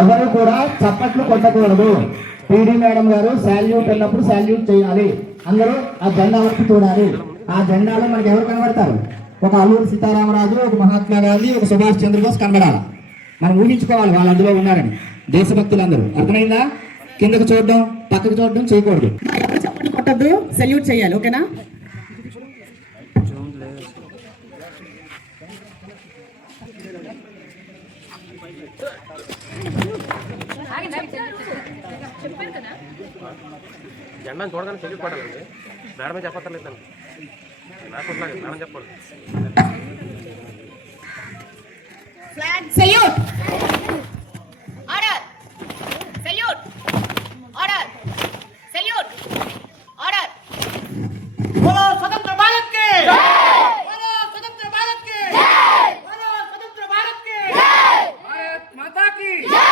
ఎవరు కూడా చప్పట్లు కొట్టకూడదు. పీడీ మేడం గారు శాల్యూట్ అన్నప్పుడు శాల్యూట్ చేయాలి. అందరూ ఆ జెండా వైపు చూడాలి. ఆ జెండాలో మనకి ఎవరు కనబడతారు? ఒక అల్లూరి సీతారామరాజు, ఒక మహాత్మా గాంధీ, ఒక సుభాష్ చంద్రబోస్ కనబడాలి. మనం ఊహించుకోవాలి వాళ్ళు అందులో ఉన్నారని. దేశభక్తులందరూ. అర్థమైందా? కిందకు చూడడం, పక్కకు చూడడం చేయకూడదు. ఎవరు చప్పట్లు కొట్టద్దు, సెల్యూట్ చేయాలి. ఓకేనా? జెండాను చూడగానే సెల్యూట్ కొట్టాలండి. మేడమే చెప్పలేదు నాకు మేడం చెప్పాలి. Flag salute. Order. Salute. Order. Salute. Order. बोलो स्वतंत्र भारत के जय, बोलो स्वतंत्र भारत के जय, बोलो स्वतंत्र भारत के जय, भारत माता की जय।